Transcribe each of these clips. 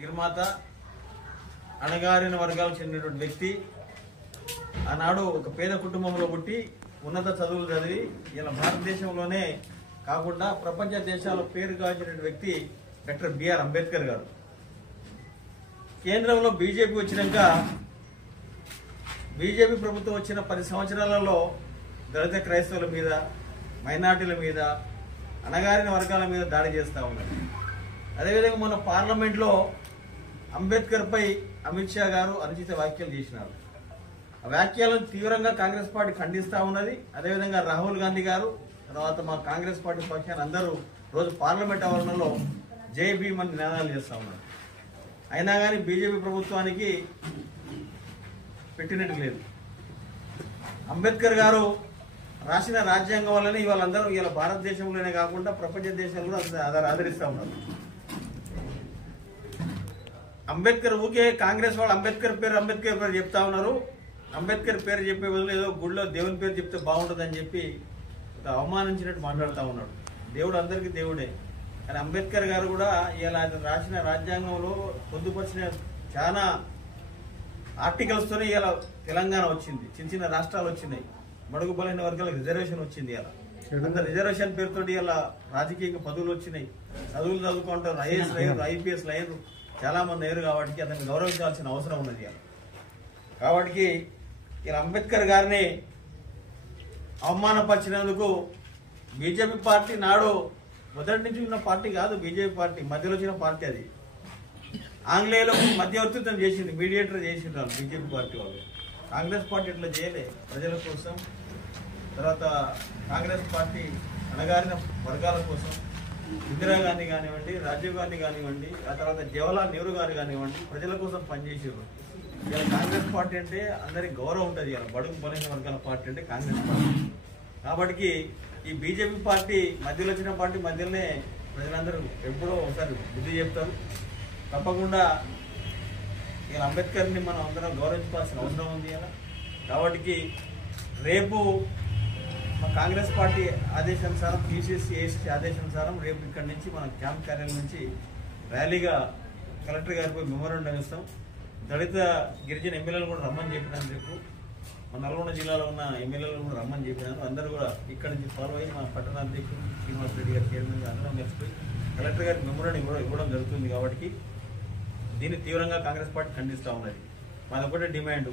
నిర్మాత, అణగారిన వర్గాలకు చెందినటువంటి వ్యక్తి. ఆనాడు ఒక పేద కుటుంబంలో పుట్టి ఉన్నత చదువులు చదివి ఇలా భారతదేశంలోనే కాకుండా ప్రపంచ దేశాల్లో పేరు గాంచిన వ్యక్తి డాక్టర్ బిఆర్ అంబేద్కర్ గారు. కేంద్రంలో బీజేపీ వచ్చినాక బీజేపీ ప్రభుత్వం వచ్చిన 10 సంవత్సరాలలో దళిత క్రైస్తవుల మీద, మైనార్టీల మీద, అణగారిన వర్గాల మీద దాడి చేస్తూ ఉన్నారు. అదేవిధంగా మొన్న పార్లమెంట్లో అంబేద్కర్ పై అమిత్ షా గారు అనుచిత వ్యాఖ్యలు చేసినారు. ఆ వ్యాఖ్యలను తీవ్రంగా కాంగ్రెస్ పార్టీ ఖండిస్తూ ఉన్నది. అదేవిధంగా రాహుల్ గాంధీ గారు, తర్వాత మా కాంగ్రెస్ పార్టీ పక్షాన్ని అందరూ రోజు పార్లమెంట్ ఆవరణలో జై భీమ్ అని నినాదాలు చేస్తూ ఉన్నారు. అయినా కానీ బీజేపీ ప్రభుత్వానికి పెట్టినట్టు లేదు. అంబేద్కర్ గారు రాసిన రాజ్యాంగం వల్లనే ఇవాళ అందరూ ఇలా భారతదేశంలోనే కాకుండా ప్రపంచ దేశాల్లో ఆదరిస్తూ ఉన్నారు. అంబేద్కర్ ఊకే కాంగ్రెస్ వాళ్ళు అంబేద్కర్ పేరు చెప్తా ఉన్నారు. అంబేద్కర్ పేరు చెప్పే బదులు ఏదో గుడిలో దేవుని పేరు చెప్తే బాగుంటుందని చెప్పి అవమానించినట్టు మాట్లాడుతూ ఉన్నాడు. దేవుడు అందరికీ దేవుడే, కానీ అంబేద్కర్ గారు కూడా ఇలా రాసిన రాజ్యాంగంలో పొందుపరిచిన చాలా ఆర్టికల్స్తోనే ఇలా తెలంగాణ వచ్చింది, చిన్న చిన్న రాష్ట్రాలు వచ్చినాయి, బడుగు బలైన వర్గాలకు రిజర్వేషన్ వచ్చింది. ఇలా అంత రిజర్వేషన్ పేరుతో ఇలా రాజకీయ పదవులు వచ్చినాయి, చదువులు చదువుకుంటారు, ఐఏఎస్ అయ్యారు, ఐపీఎస్ అయ్యారు, చాలా మంది అయ్యారు. కాబట్టి అతన్ని గౌరవించాల్సిన అవసరం ఉన్నది. కాబట్టి ఇలా అంబేద్కర్ గారిని అవమానపరిచినందుకు బీజేపీ పార్టీ నాడు మొదటి నుంచి ఉన్న పార్టీ కాదు, బీజేపీ పార్టీ మధ్యలో వచ్చిన పార్టీ. అది ఆంగ్లేయులకు మధ్యవర్తిత్వం చేసింది, మీడియేటర్ చేసిండ్రు బీజేపీ పార్టీ వాళ్ళు. కాంగ్రెస్ పార్టీ ఇట్లా చేయలే, ప్రజల కోసం. తర్వాత కాంగ్రెస్ పార్టీ అణగారిన వర్గాల కోసం ఇందిరాగాంధీ కానివ్వండి, రాజీవ్ గాంధీ కానివ్వండి, ఆ తర్వాత జవహర్లాల్ నెహ్రూ గారు కానివ్వండి, ప్రజల కోసం పనిచేసారు. ఇలా కాంగ్రెస్ పార్టీ అంటే అందరికి గౌరవం ఉంటుంది. ఇలా బడుగు బలైన వర్గాల పార్టీ అంటే కాంగ్రెస్ పార్టీ. కాబట్టి ఈ బీజేపీ పార్టీ మధ్యలో వచ్చిన పార్టీ మధ్యలోనే ప్రజలందరూ ఎప్పుడో ఒకసారి బుద్ధి చెప్తారు. తప్పకుండా ఇలా అంబేద్కర్ని మనం అందరం గౌరవించాల్సిన అవసరం ఉంది. ఇలా కాబట్టి రేపు మా కాంగ్రెస్ పార్టీ ఆదేశానుసారం, పీసీసీ ఏసీ ఆదేశానుసారం రేపు ఇక్కడి నుంచి మన క్యాంప్ కార్యాలయం నుంచి ర్యాలీగా కలెక్టర్ గారిపై మెమోరాండం ఇస్తాం. దళిత గిరిజన ఎమ్మెల్యేలు కూడా రమ్మని చెప్పినాను. రేపు మన నల్గొండ జిల్లాలో ఉన్న ఎమ్మెల్యేలు కూడా రమ్మని చెప్పినాను. అందరూ కూడా ఇక్కడి నుంచి ఫాలో అయ్యి మా పట్టణ అధ్యక్షుడు శ్రీనివాస్ రెడ్డి గారి చైర్మన్ గా అందరం కలిసిపోయి కలెక్టర్ గారికి మెమోరాండం ఇవ్వడం జరుగుతుంది. కాబట్టి దీన్ని తీవ్రంగా కాంగ్రెస్ పార్టీ ఖండిస్తూ ఉన్నది. మాదొకటే డిమాండ్,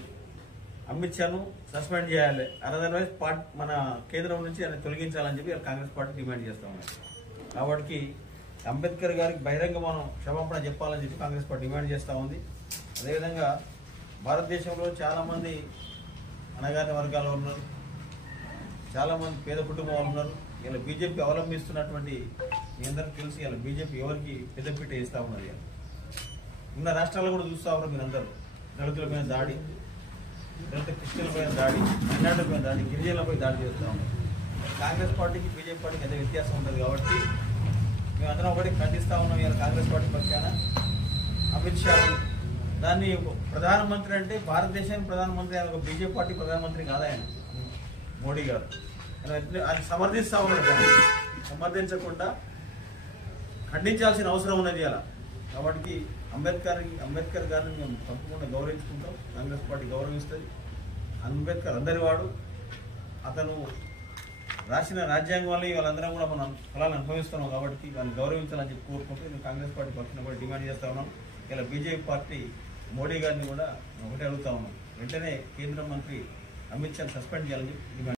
అమిత్ షాను సస్పెండ్ చేయాలి, అదర్వైజ్ మన కేంద్రం నుంచి ఆయన తొలగించాలని చెప్పి కాంగ్రెస్ పార్టీ డిమాండ్ చేస్తూ ఉన్నది. కాబట్టి అంబేద్కర్ గారికి బహిరంగ మనం క్షమాపణ చెప్పాలని చెప్పి కాంగ్రెస్ పార్టీ డిమాండ్ చేస్తూ ఉంది. అదేవిధంగా భారతదేశంలో చాలామంది అణగారిన వర్గాలు ఉన్నారు, చాలామంది పేద కుటుంబం వాళ్ళు ఉన్నారు. ఇలా బీజేపీ అవలంబిస్తున్నటువంటి మీ అందరికీ తెలిసి ఇలా బీజేపీ ఎవరికి పెద్దపీట వేస్తూ ఉన్నది. ఉన్న రాష్ట్రాల్లో కూడా చూస్తూ ఉన్నారు మీరందరూ. దళితుల మీద దాడి, దళిత క్రిస్టియన్ల పైన దాడి, మైనార్టీల పైన దాడి, గిరిజనులపై దాడి చేస్తూ ఉన్నారు. కాంగ్రెస్ పార్టీకి బీజేపీ పార్టీకి అదే వ్యత్యాసం ఉంటుంది. కాబట్టి మేమందరం ఒకటి ఖండిస్తూ ఉన్నాం. ఇలా కాంగ్రెస్ పార్టీ పక్షాన అమిత్ షా దాన్ని ప్రధానమంత్రి అంటే భారతదేశానికి ప్రధానమంత్రి, ఆయన ఒక బీజేపీ పార్టీ ప్రధానమంత్రి కాదు. ఆయన మోడీ గారు ఆయన సమర్థిస్తూ ఉన్నాడు. దాన్ని సమర్థించకుండా ఖండించాల్సిన అవసరం ఉన్నది అలా. కాబట్టి అంబేద్కర్ గారిని మేము తప్పకుండా గౌరవించుకుంటాం. కాంగ్రెస్ పార్టీ గౌరవిస్తుంది. అంబేద్కర్ అందరి వాడు. అతను రాసిన రాజ్యాంగం వల్ల వాళ్ళందరం కూడా మనం ఫలాన్ని అనుభవిస్తున్నాం. కాబట్టి వాళ్ళని గౌరవించాలని చెప్పి కోరుకుంటూ నేను కాంగ్రెస్ పార్టీ పక్షాన కూడా డిమాండ్ చేస్తా ఉన్నాం. ఇలా బీజేపీ పార్టీ మోడీ గారిని కూడా ఒకటే అడుగుతా ఉన్నాం, వెంటనే కేంద్ర మంత్రి అమిత్ షాని సస్పెండ్ చేయాలని చెప్పి డిమాండ్